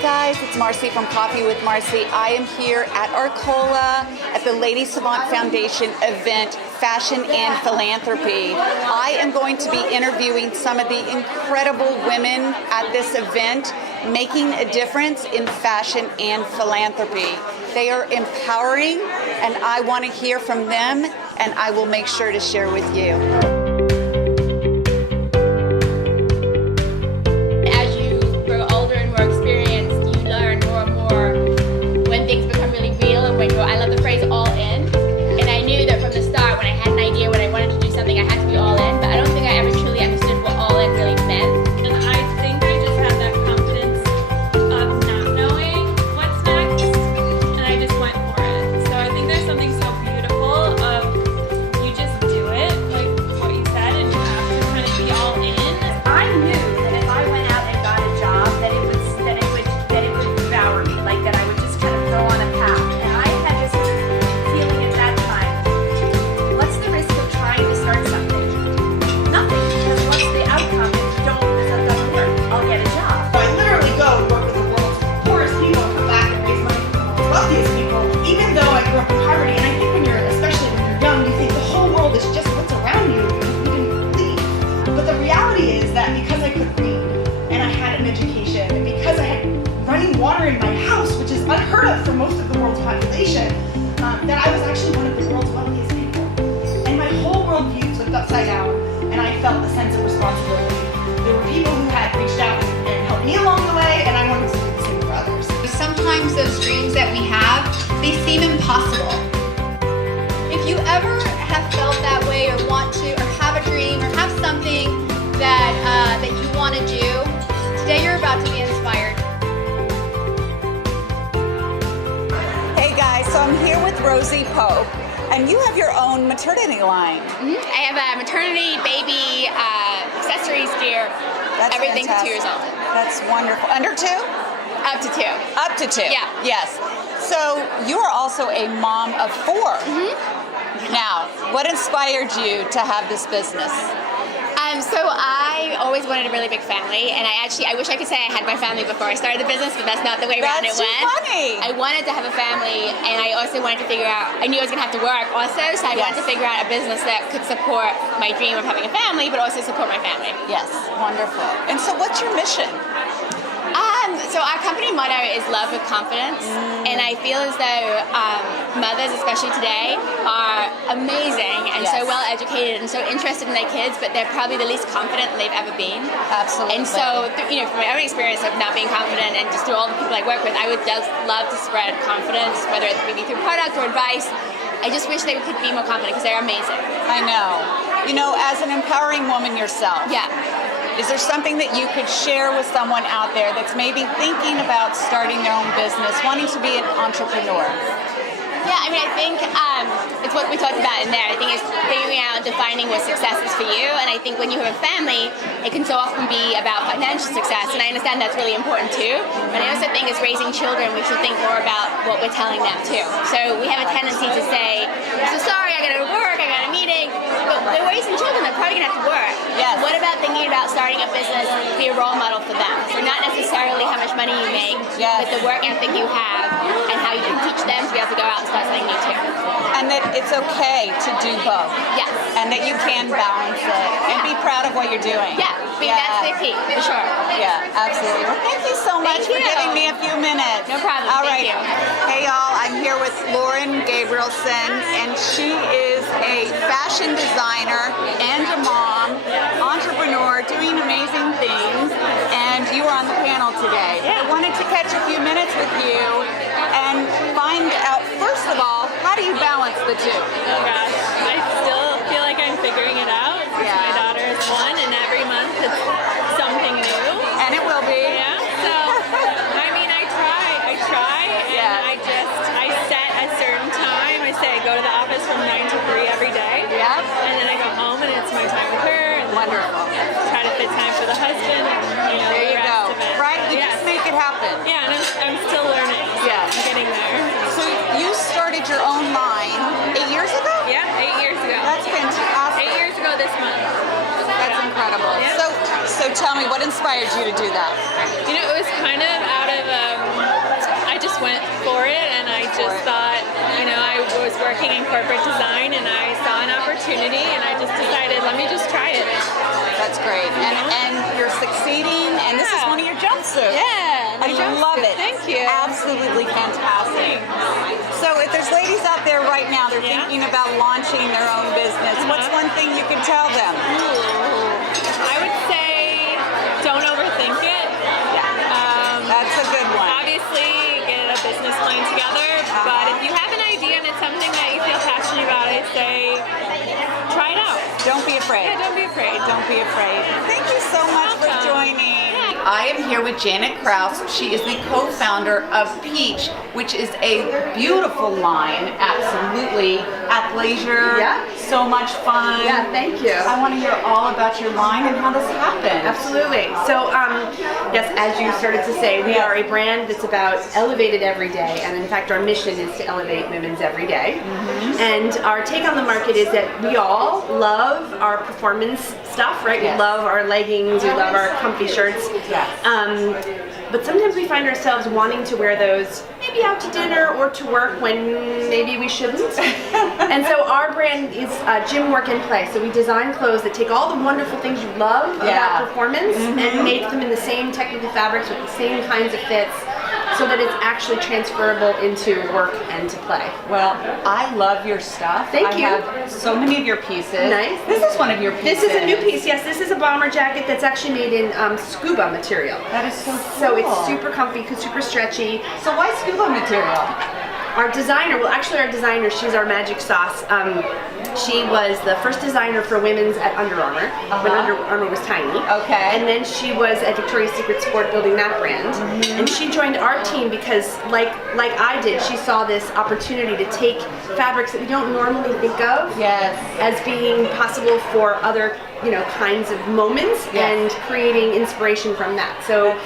guys, it's Marci from Coffee with Marci. I am here at Arcola at the Lady Savant Foundation event, Fashion and Philanthropy. I am going to be interviewing some of the incredible women at this event making a difference in fashion and philanthropy. They are empowering, and I want to hear from them, and I will make sure to share with you. I love the phrase all in, and I knew that from the start when I had an idea, when I wanted to do something, I had to be all in, but I don't think I ever truly understood what all in really meant. And I think I just had that confidence of not knowing what's next, and I just went for it. So I think there's something so beautiful of you just do it, like what you said, and you have to kind of be all in. I knew that if I went out and got a job, that it would devour me, like that I would just kind of go on a path. And I had this feeling at that time, what's the risk of trying to start something? Nothing, because what's the outcome if you don't, if it doesn't work? I'll get a job. I literally go and work with the world's poorest people and come back and raise money for the world's wealthiest people, even though I grew up in poverty. And I think especially when you're young, you think the whole world is just what's around you because you didn't leave. But the reality is that because I could read and I had an education, and because I had running water in my house, which is unheard of for most of the world's population, that I was actually one of the world's wealthiest people. And my whole worldview flipped upside down, and I felt a sense of responsibility. There were people who had reached out and helped me along the way, and I wanted to do the same for others. Sometimes those dreams that we have, they seem impossible. If you ever have felt that way or want to, or have a dream, or have something that you want to do, today you're about to be inspired. Hey guys, so I'm here with Rosie Pope, and you have your own maternity line. I have a maternity, baby, accessories, gear, That's everything for 2 fantastic. years old. That's wonderful. Under 2? Up to 2. Up to 2. Yeah. Yes. So you are also a mom of 4. Now, what inspired you to have this business? So I always wanted a really big family, and I wish I could say I had my family before I started the business, but that's not the way around it That's went. funny. I wanted to have a family, and I also wanted to figure out, I knew I was going to have to work also, so I wanted to figure out a business that could support my dream of having a family, but also support my family. Yes, wonderful. And so what's your mission? So our company motto is love with confidence, and I feel as though mothers, especially today, are amazing and so well educated and so interested in their kids, but they're probably the least confident they've ever been. Absolutely. And so, from my own experience of not being confident, and just through all the people I work with, I would just love to spread confidence, whether it's maybe through product or advice. I just wish they could be more confident because they're amazing. I know. You know, as an empowering woman yourself. Yeah. Is there something that you could share with someone out there that's maybe thinking about starting their own business, wanting to be an entrepreneur? Yeah, I mean, I think it's what we talked about in there. I think it's figuring out and defining what success is for you. And I think when you have a family, it can so often be about financial success. And I understand that's really important too. But I also think as raising children, we should think more about what we're telling them too. So we have a tendency to say, so sorry, I got to work, I got a meeting. But they're raising children, they're probably going to have to work. Yes. What about thinking about starting a business to be a role model for them? So not necessarily how much money you make, but the work ethic you have and how you can teach them to be able to go out and start something new too. And that it's okay to do both. Yes. And that you can balance it and be proud of what you're doing. Yeah, that's the key, for sure. Yeah, absolutely. Well, thank you so much for giving me a few minutes. No problem. All Thank right. you. Hey, y'all. I'm here with Lauren Gabrielson, and she is a fashion designer and a mom, entrepreneur, doing amazing things. And you are on the panel today. I wanted to catch a few minutes with you and find out, first of all, how do you balance the two? Oh gosh, I still feel like I'm figuring it out. Yeah. My daughter is 1, and every month it's something new. And it will be. Yeah, so, I mean, I try, and I set a certain time. I say I go to the office from 9 to 3 every day. Yep. And then I go home, and it's my time with her. And Wonderful. Try to fit time for the husband, and, There the you rest go. of it. Right? You just make it happen. Yeah, and I'm still learning. Yeah. I'm getting there. So you started your own line 8 years ago? Yeah, 8 years ago. That's fantastic. 8 years ago this month. That's incredible. Yeah. So tell me, what inspired you to do that? It was kind of out of just went for it, and I just thought, I was working in corporate design, and I saw an opportunity, and I just decided, let me just try it. That's great. And you're succeeding, and this is one of your jumpsuits. Yeah, I love it. Thank you. Absolutely fantastic. So if there's ladies out there right now, they're thinking about launching their own business, what's one thing you can tell them? I would say don't overthink it. That's a good one. Obviously, get a business plan together, but if you have an idea and it's something that you feel passionate about, I'd say try it out. Don't be afraid. Yeah, don't be afraid. Don't be afraid. Thank you so much for Welcome. joining. I am here with Janet Kraus. She is the co-founder of Peach, which is a beautiful line. Absolutely athleisure. Yeah. So much fun. Yeah, thank you. I want to hear all about your line and how this happened. Absolutely. So, yes, as you started to say, we are a brand that's about elevated every day, and in fact, our mission is to elevate women's every day. And our take on the market is that we all love our performance stuff, right? Yes. We love our leggings, we love our comfy shirts. Yes. But sometimes we find ourselves wanting to wear those maybe out to dinner or to work when maybe we shouldn't. And so our brand is gym, work, and play. So we design clothes that take all the wonderful things you love about performance and make them in the same technical fabrics with the same kinds of fits, so that it's actually transferable into work and to play. Well, I love your stuff. Thank you. I have so many of your pieces. Nice. This is one of your pieces. This is a new piece, yes. This is a bomber jacket that's actually made in scuba material. That is so cool. So it's super comfy, super stretchy. So why scuba material? Our designer, our designer, she's our magic sauce. She was the first designer for women's at Under Armour, when Under Armour was tiny. Okay. And then she was at Victoria's Secret Sport building that brand. And she joined our team because, like I did, she saw this opportunity to take fabrics that we don't normally think of as being possible for other, kinds of moments and creating inspiration from that. So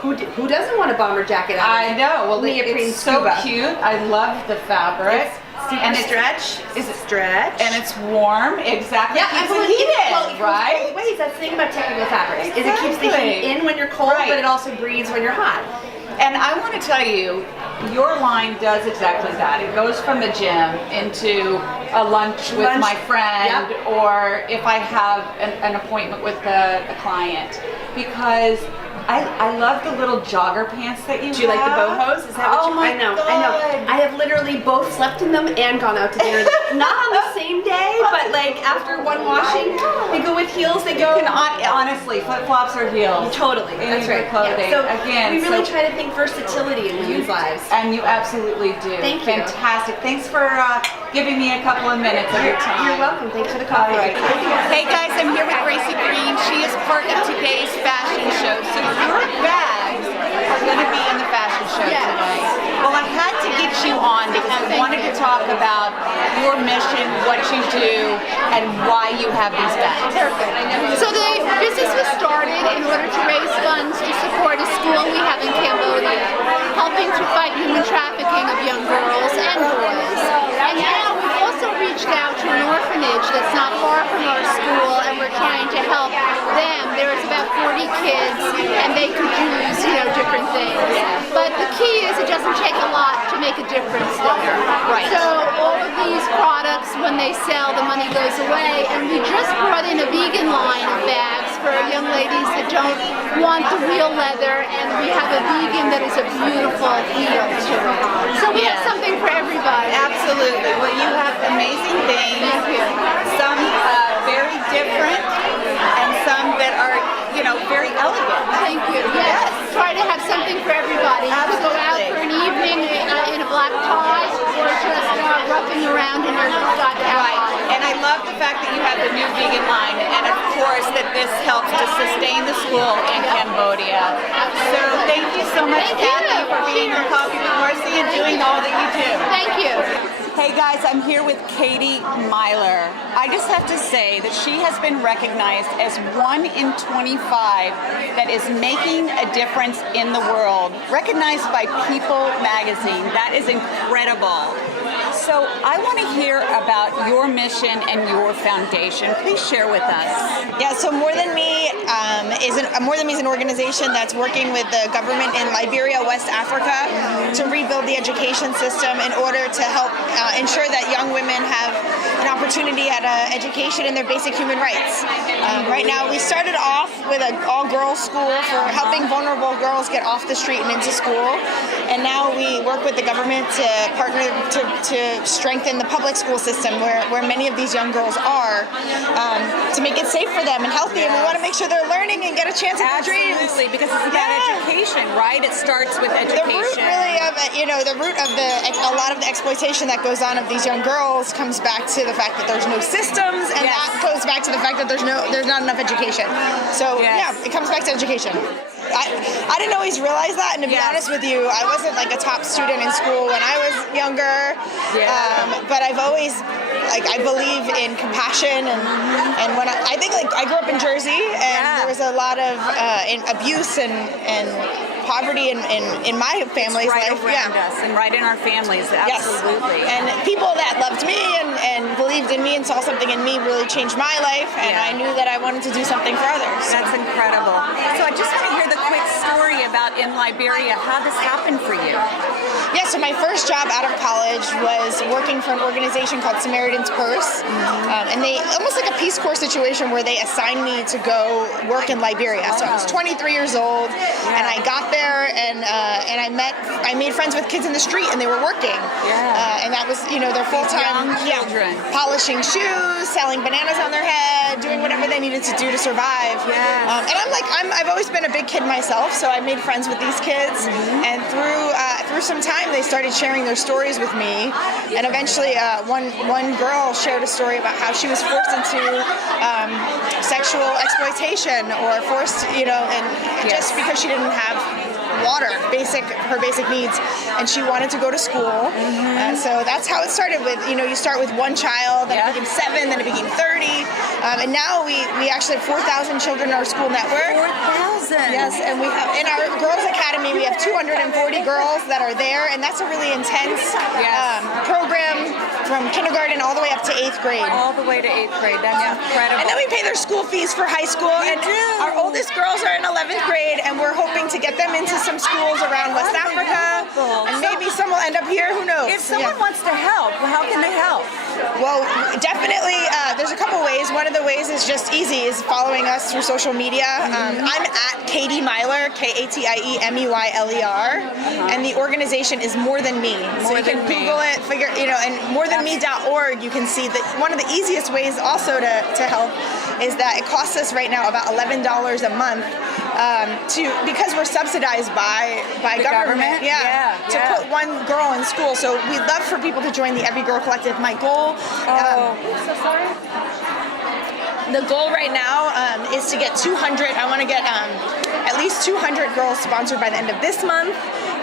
who doesn't want a bomber jacket? I know. Well, neoprene it's so scuba? cute. I love the fabric. And stretch. Is it stretch? And it's warm. Exactly. Yeah, Keeps well, it heated, well, right? Wait, that's the thing about technical fabrics. Is it keeps the heat in when you're cold, but it also breathes when you're hot. And I want to tell you, your line does exactly that. It goes from the gym into a lunch with my friend, or if I have an appointment with a client, because I love the little jogger pants that you have. Do you like the bohos? Is that what my I know. God. I know. I have literally both slept in them and gone out to dinner. Not on the same day, but like after one washing, they go with heels. They go. Honestly, flip-flops or heels. Totally. That's right. Clothing. So again, we really try to think versatility in women's lives. And you absolutely do. Thank you. Fantastic. Thanks for giving me a couple of minutes of your time. You're welcome. Thanks for the coffee. All right. Hey guys, I'm here with Greene. She is part of today's fashion show. So your bags are going to be in the fashion show tonight. Well, I had to get you on because I wanted to talk about your mission, what you do, and why you have these bags. So the business was started in order to raise funds to support a school we have in Cambodia, helping to fight human trafficking of young girls and boys. And now we've also reached out to an orphanage that's not far from our school, and we're trying to help them. There's about 40 kids, and they could use, different things. But the key is it doesn't take a lot to make a difference there. Right. So all of these products, when they sell, the money goes away, and we just brought in a vegan line of bags for young ladies that don't want the real leather, and we have a vegan that is a beautiful feel to it. So we have something for everybody. Absolutely. Well, you have amazing things. Thank you. Some very different, and some that are, very elegant. Thank you. Yes. Try to have something for everybody. You could go out for an evening in a black tie, or just roughing around in your Scott Right. And I love the fact that you have the new vegan line, and of course that this helps to sustain the school in Cambodia. So thank you so much, Cathy, for being on Coffee with Marci and doing all that you do. Thank you. Hey guys, I'm here with Katie Meyler. I just have to say that she has been recognized as 1 in 25 that is making a difference in the world. Recognized by People magazine. That is incredible. So I want to hear about your mission and your foundation. Please share with us. Yeah, so More Than Me is an organization that's working with the government in Liberia, West Africa, to rebuild the education system in order to help ensure that young women have an opportunity at education and their basic human rights. Right now, we started off with an all-girls school for helping vulnerable girls get off the street and into school, and now we work with the government to partner to strengthen the public school system where many of these young girls are, to make it safe for them and healthy. And we want to make sure they're learning and get a chance at their dreams. Absolutely, because it's about education, right? It starts with education. The root of a lot of the exploitation that goes on of these young girls comes back to the fact that there's no systems, and that goes back to the fact that there's not enough education. So it comes back to education. I didn't always realize that, and to be honest with you, I wasn't like a top student in school when I was younger. But I've always I believe in compassion, and when I think I grew up in Jersey, and there was a lot of abuse and poverty in my family's right life. Around us and right in our families, absolutely. Yes. And people that loved me and believed in me and saw something in me really changed my life, and I knew that I wanted to do something for others. That's incredible. So I just want to hear the quick story about in Liberia, how this happened for you. Yeah, so my first job out of college was working for an organization called Samaritan's Purse, and they almost like a Peace Corps situation where they assigned me to go work in Liberia. So I was 23 years old, and I got there, and I made friends with kids in the street, and they were working, and that was their full-time children, polishing shoes, selling bananas on their head, doing whatever they needed to do to survive. And I've always been a big kid myself, so I made friends with these kids, and through some time they started sharing their stories with me, and eventually one girl shared a story about how she was forced into sexual exploitation or forced, just because she didn't have water, her basic needs, and she wanted to go to school. So that's how it started with, you start with one child, then it became 7, then it became 30, and now we actually have 4,000 children in our school network. 4,000? Yes, and we have, in our Girls Academy, we have 240 girls that are there, and that's a really intense program from kindergarten all the way up to 8th grade. All the way to 8th grade, that's incredible. And then we pay their school fees for high school, and our oldest girls are in 11th grade, and we're hoping to get them into some schools around West Africa, and maybe some will end up here, who knows. If someone wants to help, how can they help? Well, definitely, there's a couple ways. One of the ways is just easy, is following us through social media. I'm at Katie Meyler, KATIEMEYLER, and the organization is More Than Me. So you can Google it, and morethanme.org, you can see that one of the easiest ways also to help is that it costs us right now about $11 a month because we're subsidized by government. To put one girl in school. So we'd love for people to join the Every Girl Collective. My goal. The goal right now is to get 200. I want to get at least 200 girls sponsored by the end of this month.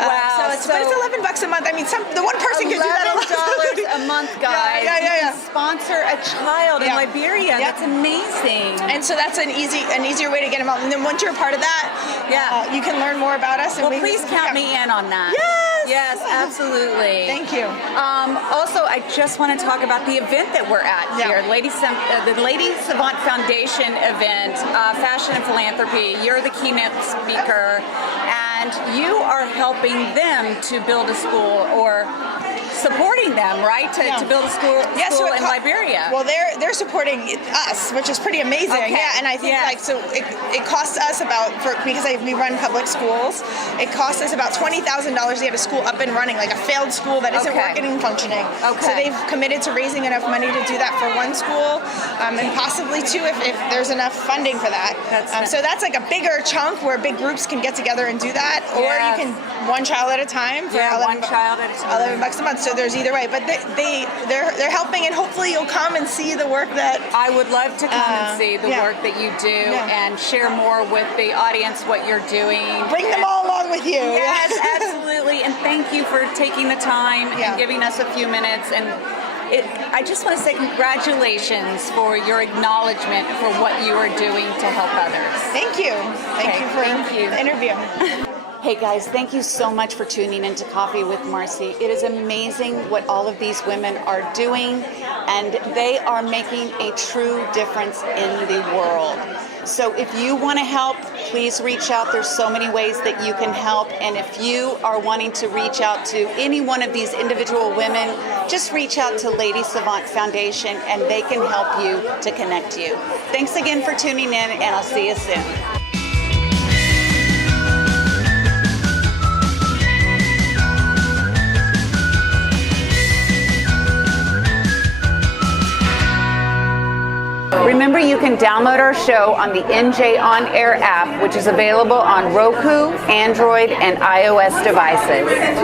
Wow! But it's $11 a month. I mean, the one person can do that $11 a month, guys. You can sponsor a child in Liberia. That's amazing. And so that's an easier way to get involved. And then once you're a part of that, you can learn more about us. And please count me in on that. Yes, absolutely. Thank you. Also, I just want to talk about the event that we're at here, the Lady Savant Foundation event, Fashion and Philanthropy. You're the keynote speaker, and you are helping them to build a school, or supporting them, right, to build a school in Liberia. Well, they're supporting us, which is pretty amazing. And I think it costs us because we run public schools, it costs us about $20,000 to get a school up and running, like a failed school that isn't working and functioning. So they've committed to raising enough money to do that for one school, and possibly two if there's enough funding for that. So that's like a bigger chunk where big groups can get together and do that, or you can one child at a time for $11 a month. So there's either way, but they're helping, and hopefully you'll come and see the work that I would love to come and see the work that you do and share more with the audience what you're doing. Bring them all along with you. Yes, absolutely. And thank you for taking the time and giving us a few minutes. And I just want to say congratulations for your acknowledgement for what you are doing to help others. Thank you. Thank you for the interview. Hey guys, thank you so much for tuning into Coffee with Marci. It is amazing what all of these women are doing, and they are making a true difference in the world. So if you want to help, please reach out. There's so many ways that you can help. And if you are wanting to reach out to any one of these individual women, just reach out to Lady Savant Foundation and they can help you to connect you. Thanks again for tuning in, and I'll see you soon. Remember, you can download our show on the NJ On Air app, which is available on Roku, Android, and iOS devices.